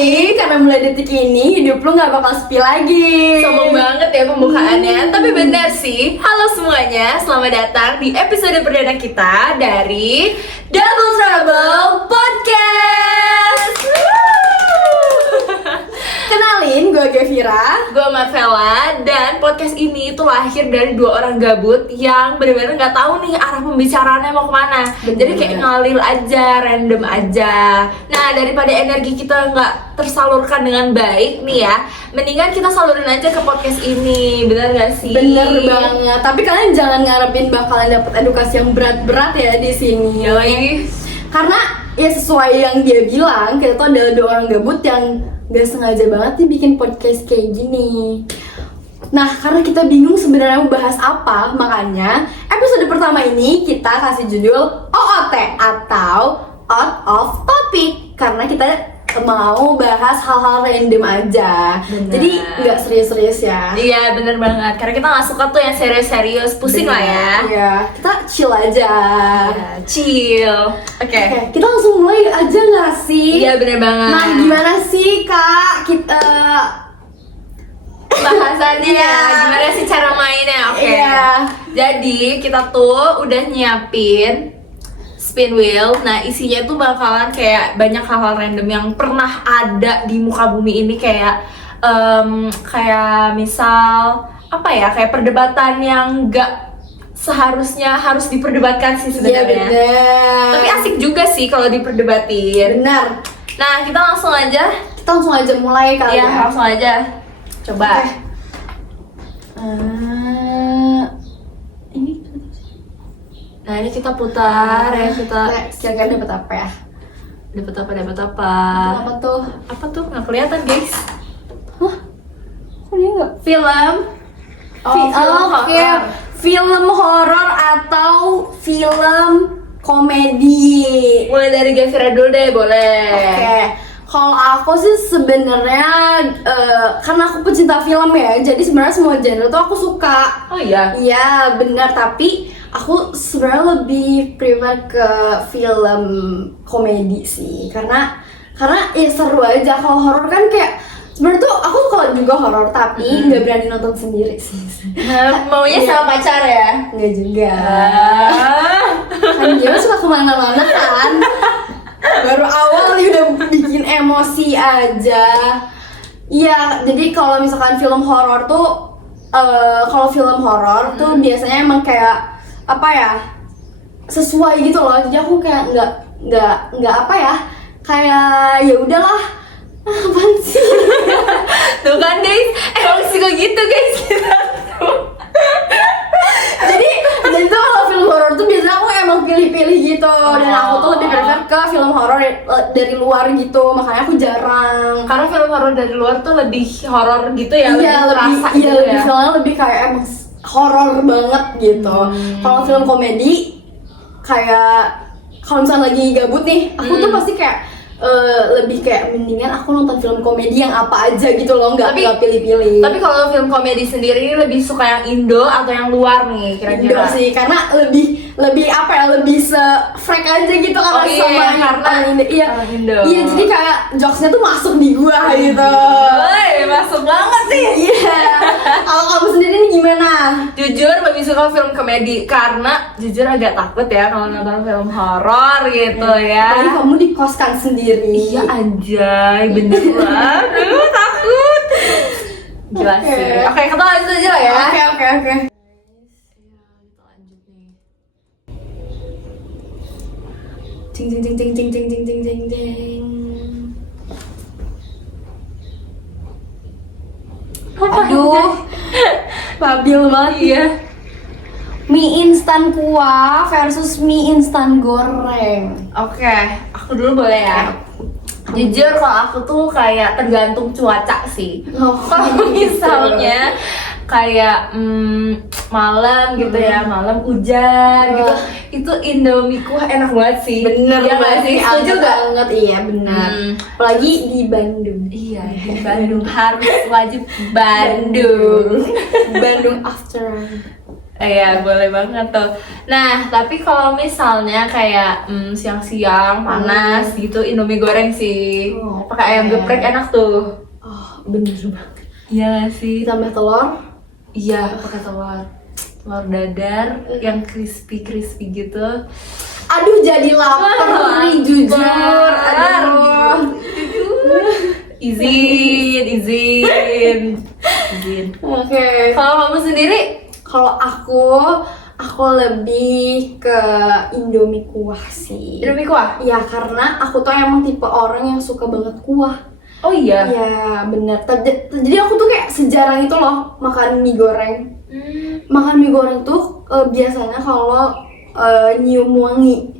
kali, karena mulai detik ini hidup lu gak bakal sepi lagi. Sombong banget ya pembukaannya. Tapi benar sih. Halo semuanya, selamat datang di episode perdana kita dari Double Trouble Podcast. Kenalin, gue Gevira. Gue Marvella, dan podcast ini tuh lahir dari dua orang gabut yang benar-benar nggak tahu nih arah pembicaraannya mau kemana. Jadi kayak ngalir aja, random aja. Nah, daripada energi kita nggak tersalurkan dengan baik nih ya, mendingan kita salurin aja ke podcast ini. Bener gak sih? Bener banget. Tapi kalian jangan ngarepin bakalan dapet edukasi yang berat-berat ya di sini. Yoi. Karena ya sesuai yang dia bilang, kita tuh adalah dua orang gabut yang gak sengaja banget nih bikin podcast kayak gini. Nah, karena kita bingung sebenarnya mau bahas apa, makanya episode pertama ini kita kasih judul OOT atau Out of Topic. Karena kita mau bahas hal-hal random aja. Bener. Jadi nggak serius-serius ya. Iya, bener banget. Karena kita nggak suka tuh yang serius-serius, pusing lah ya. Iya, kita chill aja. Ya, chill. Oke. Oke, kita langsung mulai aja nggak sih? Iya, bener banget. Nah, gimana sih Kak? Kita bahasannya Iya. gimana sih cara mainnya? Oke. Iya. Jadi kita tuh udah nyiapin spin wheel. Nah, isinya tuh bakalan kayak banyak hal-hal random yang pernah ada di muka bumi ini, kayak kayak misal apa ya, kayak perdebatan yang gak seharusnya harus diperdebatkan sih Iya sebenarnya. bener. Tapi asik juga sih kalau diperdebatin. Benar. Nah, kita langsung aja. Kita langsung aja mulai kali Iya, ya. langsung aja. Coba. Oke. Ini Nah, ini kita putar ya, kita kira-kira dapat apa ya? dapat apa, dapat apa? Apa tuh? Apa tuh? Nggak kelihatan, guys. Hah? Kok dia nggak? Film. Film horor. Film horor atau film komedi. Mulai dari Gevira dulu deh, boleh. Oke. Kalau aku sih sebenarnya karena aku pecinta film ya, jadi sebenarnya semua genre tuh aku suka. Oh iya. Iya benar, tapi aku sebenarnya lebih prefer ke film komedi sih, karena ya seru aja. Kalau horor kan kayak sebenarnya tuh aku kalau juga horor tapi nggak berani nonton sendiri sih. Nah, maunya Iya. sama pacar ya? Nggak juga. Ah. Kan dia suka kemana-mana kan. Baru awal nih udah bikin emosi aja. Iya, jadi kalau misalkan film horor tuh kalau film horor tuh biasanya emang kayak apa ya, sesuai gitu loh. Jadi aku kayak nggak apa ya, kayak ya udahlah. Apaan sih? Tuh kan, guys. Emang suka gitu, guys. Kita tuh. jadi tuh kalau film horor tuh biasanya aku emang pilih-pilih gitu, dan aku tuh lebih prefer ke film horor dari luar gitu, makanya aku jarang. Karena film horor dari luar tuh lebih horor gitu ya, Iya, lebih terasa iya, gitu lebih ya. filmnya lebih kayak emang horor banget gitu. Kalau film komedi kayak kalau misalnya lagi gabut nih, aku tuh pasti kayak lebih kayak mendingan aku nonton film komedi yang apa aja gitu loh, nggak pilih-pilih. Tapi kalau film komedi sendiri ini lebih suka yang Indo atau yang luar nih Indo kira-kira? sih, karena lebih apa ya, lebih se-freak aja gitu karena Oh iya, sama karena orang Indo. Iya, orang Indo. iya, jadi kayak jokesnya tuh masuk di gua gitu. Woi, masuk banget sih. Iya. Kalau kamu sendiri nih gimana? Jujur lebih suka film komedi karena jujur agak takut ya kalau nonton film horor gitu ya. Apalagi kamu di kos kan sendiri. Iya anjay, beneran. Aduh, takut. Gila Oke. sih. Oke, kita lanjut aja lah ya. Oke. Cing. Aduh, labil banget. Iya. Mie instan kuah versus mie instan goreng. Oke, aku dulu boleh ya. Jujur kalau aku tuh kayak tergantung cuaca sih. Oh, Kalau misalnya kayak malam gitu ya, malam hujan gitu, itu Indomie kuah enak banget sih. Bener ya nggak sih? Setuju nggak? banget, iya benar. Apalagi di Bandung. Iya, di Bandung harus wajib Bandung. Bandung after. Iya, boleh banget tuh. Nah, tapi kalau misalnya kayak siang-siang panas gitu, Indomie goreng sih. Oh, Pakai ayam oke. geprek enak tuh. Oh, bener banget. Iya nggak sih. Ditambah telur. Iya, pakai telur dadar yang crispy gitu. Aduh, jadi lapar nih jujur. Aduh. Izin. Oke. Kalau kamu sendiri? Kalau aku lebih ke Indomie kuah sih. Indomie kuah? Ya karena aku tuh emang tipe orang yang suka banget kuah. Oh iya. Ya bener. Jadi aku tuh kayak sejarang itu loh makan mie goreng. Makan mie goreng tuh biasanya kalau nyium wangi.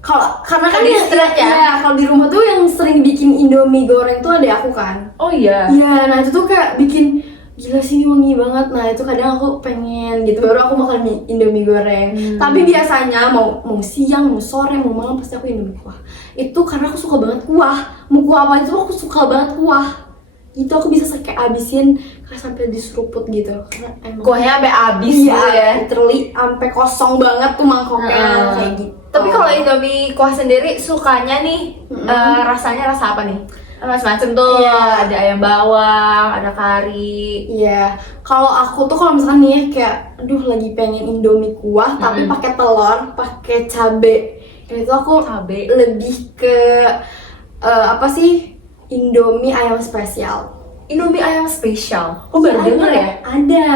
Karena kan Istirahat ya? kalau di rumah tuh yang sering bikin Indomie goreng tuh ada aku kan. Oh iya. Iya, nah itu tuh kayak bikin gila sih ini wangi banget. Nah itu kadang aku pengen gitu baru aku makan Indomie goreng. Tapi biasanya mau siang, mau sore, mau malam pasti aku Indomie kuah. Itu karena aku suka banget kuah. Mau kuah apa itu aku suka banget kuah. Itu aku bisa kayak abisin kayak sampai diseruput gitu. Karena emang Kuahnya sampai habis iya, gitu ya. literally sampai kosong banget tuh mangkoknya kayak gitu. Tapi kalau Indomie kuah sendiri sukanya nih rasanya rasa apa nih? Macam-macam tuh, Iya. ada ayam bawang, ada kari. Iya, kalau aku tuh kalau misalkan nih kayak, aduh lagi pengen Indomie kuah tapi pakai telur, pakai cabe, itu aku Cabe. lebih ke apa sih Indomie ayam spesial. Indomie ayam spesial. Oh baru Iya, denger ya? Ada,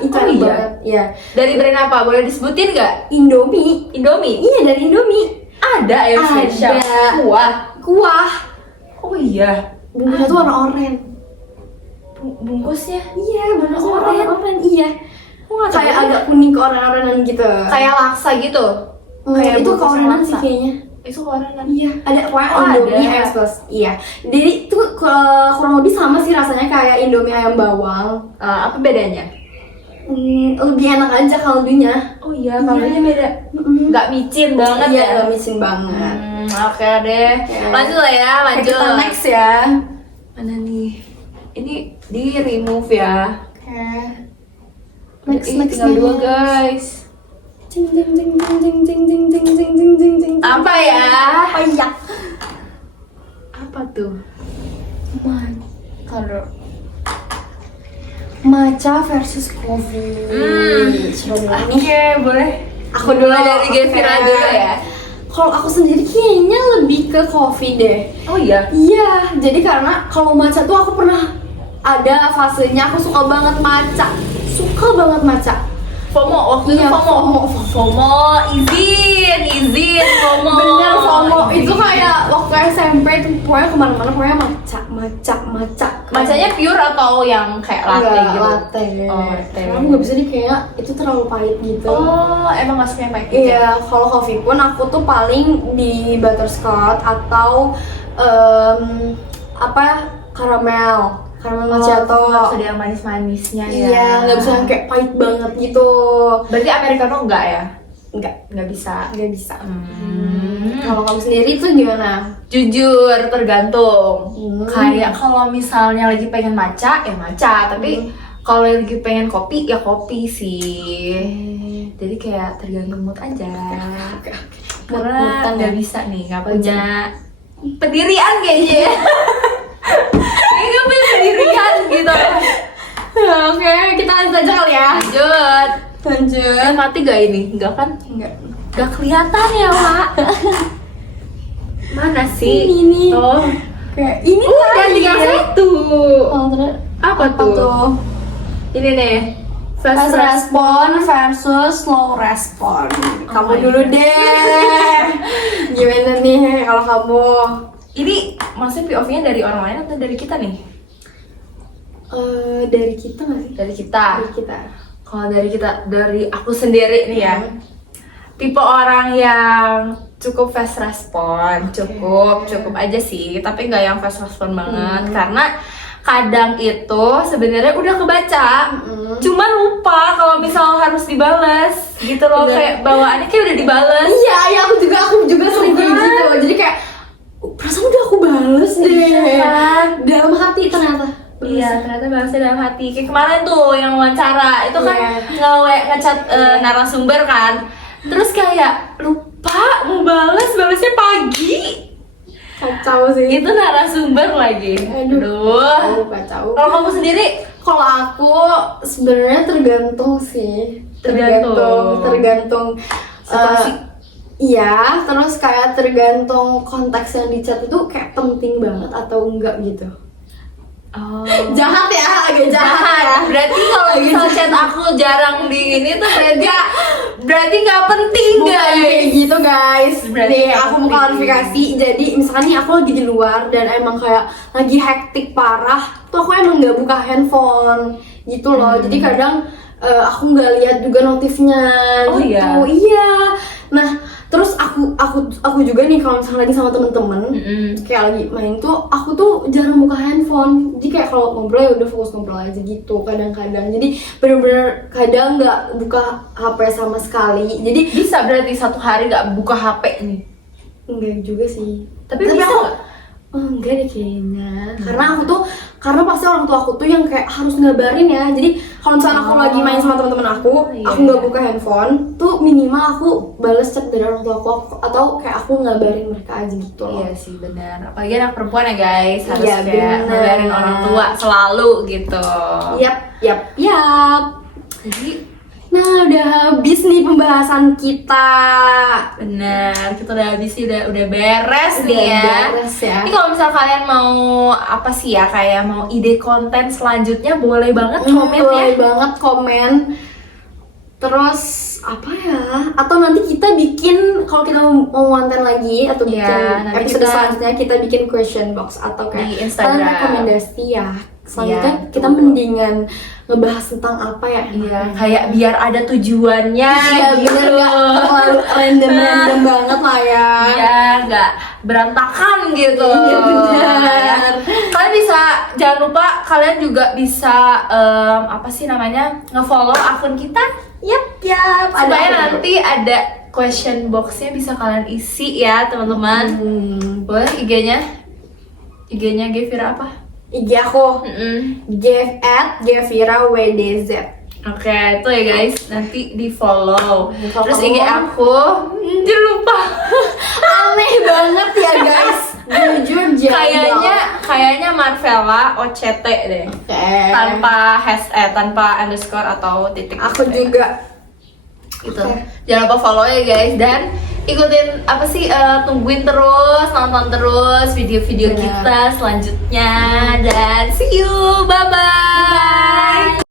itu Oh, enak iya? banget. Ya, Dari brand apa? Boleh disebutin nggak? Indomie. Indomie? Iya dari Indomie. Ada ayam Ada. spesial. Kuah. Kuah. Oh iya. Bungkusnya tuh warna oranye. Bungkusnya Iya, bungkusnya Oranye. warna oranye. Iya. aku nggak tahu. Kayak agak kuning ke oranye-oranyan gitu. Kayak laksa gitu. Kayak itu bungkusnya keorenan sih laksa. kayaknya. Itu keorenan. Iya, ada pokoknya Oh, Indomie ada. ayam plus. Iya. Jadi itu kurang lebih sama sih rasanya kayak Indomie ayam bawang. Apa bedanya? Lebih enak aja kaldunya. Oh iya, kaldunya beda. Nggak micin banget Iya, ya. gak micin banget. Oke deh. Oke. Lanjut lah ya, Oke, lanjut. kita next ya. Mana nih? Ini di remove ya. Oke. Next, Ih, next, tinggal dua next. guys. Jing jing jing jing jing jing jing jing jing jing jing jing. Apa ya? Apa ya? Apa tuh? Taruh. Matcha versus coffee. Coba dulu nih. Oke, boleh. Aku dulu dari Gevira oke. dulu ya. Kalau aku sendiri kayaknya lebih ke coffee deh. Oh iya. Iya, jadi karena kalau matcha tuh aku pernah ada fasenya aku suka banget matcha. Suka banget matcha. FOMO, waktu itu Iya, FOMO, izin, FOMO. Bener FOMO. Itu kayak waktu SMP tuh pokoknya kemana-mana pokoknya matcha. Macanya pure atau yang kayak latte Enggak, gitu? latte. Oh, latte. Karena aku nggak bisa nih kayak itu terlalu pahit gitu. Oh, emang gak suka yang pakai gitu? Iya, kalau coffee pun aku tuh paling di butterscotch atau karamel macchiato. Harus ada yang manis-manisnya ya. Iya, nggak bisa yang kayak pahit banget gitu. Berarti americano enggak ya? Nggak bisa. bisa. Kalau kamu sendiri tuh gimana? Jujur tergantung. Hmm. Kayak kalau misalnya lagi pengen matcha ya matcha, tapi kalau lagi pengen kopi ya kopi sih. Jadi kayak tergantung mood aja. Karena Mood-moodan nggak ya? bisa nih, nggak punya pendirian kayaknya. Ini nggak punya pendirian gitu. Oke, kita lanjut aja kali ya. Lanjut. Lanjut. Mati gak ini? Enggak kan? Enggak. Gak kelihatan ya, Wak. Mana sih? Ini. Oh. Kayak ini Udah tinggal satu. Oh, terus Apa tuh? Ini nih. fast respon versus slow respon. Kamu my dulu God. deh. Gimana nih kalau kamu? Ini maksudnya POV-nya dari orang lain atau dari kita nih? Dari kita nggak sih? Dari kita. Dari kita. Kalau dari kita, dari aku sendiri nih ya. Tipe orang yang cukup fast respon, cukup aja sih, tapi nggak yang fast respon banget karena kadang itu sebenarnya udah kebaca, cuman lupa kalau misal harus dibales gitu loh, Bener. kayak bawaannya kayak udah dibales. Iya, ya aku juga sering kayak Kan? gitu. Jadi kayak perasaan udah aku bales deh. Iya kan? Dalam hati ternyata Iya, ternyata bahasa dalam hati. Kayak kemarin tuh yang wawancara, itu kan ngechat narasumber kan. Terus kayak lupa mau balasnya pagi. Kacau sih. Itu narasumber lagi. Aduh, kacau. Kalau kamu sendiri, Kalau aku sebenarnya tergantung sih. Tergantung situasi. Iya, terus kayak tergantung konteks yang di chat itu kayak penting banget atau enggak gitu. Oh. Jahat ya, agak jahat ya. Berarti kalau misal chat aku jarang di ini tuh berarti nggak penting Bukan guys. kayak gitu guys. Berarti Nih nggak aku mau penting. klarifikasi. Jadi misalkan nih aku lagi di luar dan emang kayak lagi hektik parah, tuh aku emang nggak buka handphone gitu loh. Jadi kadang aku nggak lihat juga notifnya Oh, gitu. iya? Iya. Nah terus aku juga nih kalau misalnya lagi sama temen-temen kayak lagi main tuh aku tuh jarang buka handphone. Jadi kayak kalau ngobrol ya udah fokus ngobrol aja gitu kadang-kadang. Jadi bener-bener kadang nggak buka HP sama sekali. Jadi Bisa berarti satu hari nggak buka HP nih. enggak juga sih. Tapi bisa aku nggak? enggak deh kayaknya. Karena pasti orang tua aku tuh yang kayak harus ngabarin ya. Jadi kalau misalnya aku lagi main sama teman-teman aku Iya. nggak buka handphone, tuh minimal aku bales chat dari orang tua aku atau kayak aku ngabarin mereka aja gitu loh. Iya sih benar. Apalagi anak perempuan ya guys, harus Iya, kayak benar. ngabarin orang tua selalu gitu. Yap. Jadi Nah, udah habis nih pembahasan kita. benar, kita udah habis sih, udah beres Udah nih ya. beres ya. Ini kalau misal kalian mau apa sih ya, kayak mau ide konten selanjutnya boleh banget komen ya. Boleh banget komen. Terus apa ya? Atau nanti kita bikin kalau kita mau konten lagi atau Iya, bikin nanti episode kita- selanjutnya kita bikin question box atau kayak Di Instagram. kalian rekomendasi ya. Selanjutnya Iya, kita betul. mendingan ngebahas tentang apa ya? Iya, kayak biar ada tujuannya Iya, gitu. bener nggak terlalu random banget lah ya. Iya, nggak berantakan gitu. Iya, benar. Ya. Kalian bisa, jangan lupa kalian juga bisa apa sih namanya, nge-follow akun kita. Yap. Supaya Ada. nanti ada question box-nya bisa kalian isi ya teman-teman. Boleh IG-nya Gevira apa? IG aku @Gevira WDZ. Oke, itu ya guys, nanti di follow. Di-follow. Terus IG aku, jangan lupa. Aneh banget ya guys. Jujur jadul. Kayaknya Marvella OCT deh. Oke. Tanpa underscore atau titik. Aku juga. Gitu. Oke. Jangan lupa follow ya guys, dan ikutin apa sih, tungguin terus, nonton terus video-video Benar. kita selanjutnya, dan see you, bye bye.